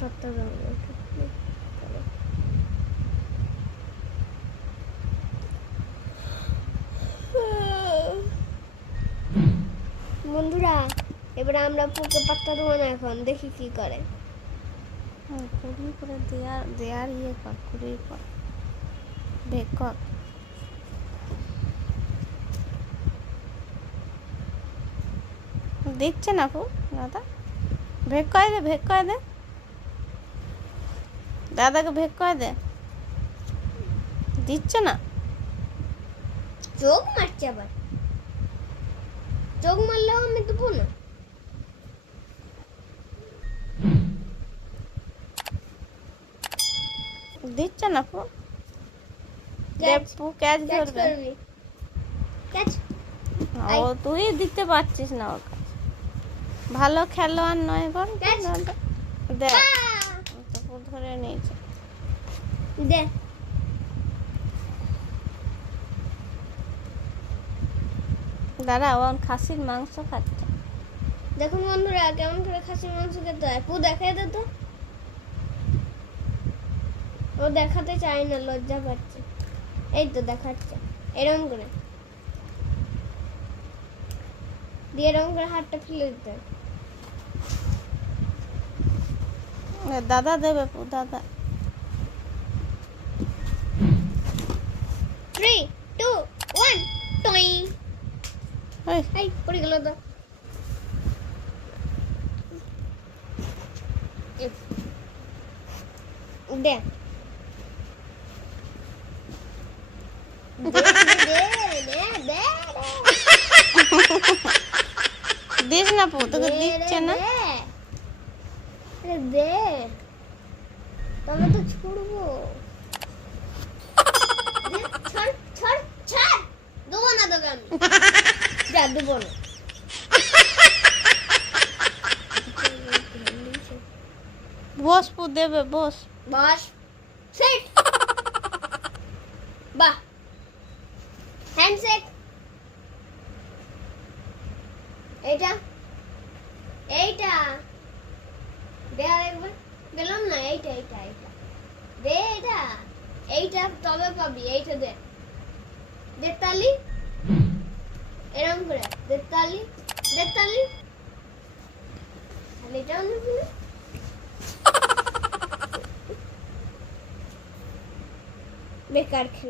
পাতা বন্ধুরা, এবারে আমরা পুকে পাত্তা দেবো না, এখন দেখি কি করে। কুড়ি করে দেয়ার ইয়ে কর, কুড়ি কর, বেক কর। দিচ্ছে না পু দাদা, ভেগ করে দে, ভেগ করে দে, দাদাকে ভেগ করে দে। দিচ্ছে না, চোখ মারছে আবার। চোখ মারলেও আমি দেবো না। দিচ্ছে না পু। পু ক্যাচ ধরবে, ক্যাচ। ও তুই দিতে পারছিস না ওর কাছে। ভালো খেলোয়াড় নয় বল। দেখ পু ধরে নিয়েছে। দে। দাদা ও খাসির মাংস খাচ্ছে। দেখুন বন্ধুরা, কেমন করে খাসির মাংস খেতে হয়। পু দেখাই দে তো। ও দেখাতে চায় না, লজ্জা পাচ্ছে। এই তো দেখাচ্ছে, এরকম করে দিয়ে এরকম করে হাতটা ফেলে দিতে। দাদা দেবে পু, দাদা। 3 2 1 টই। ওই এই পড়ে গেল তো। দে দিস না পু, তোকে দিচ্ছে না। দে, তবে তো ছুড়বো। ছাড় ছাড় ছাড়, দেবো না তোকে আমি। যা, দেবো না। বস পু, দেবে বস। বস, সেট। বাহ, হ্যান্ডশেক। এইটা এইটা দে, আরেকবার। গেলাম না। এইটা এইটা এইটা দে, এটা এইটা তবে পাবি। এইটা দে, দে তালি। এরকম করে দে তালি, দে তালি। তালিটাও নিবি না। বেকার খেল।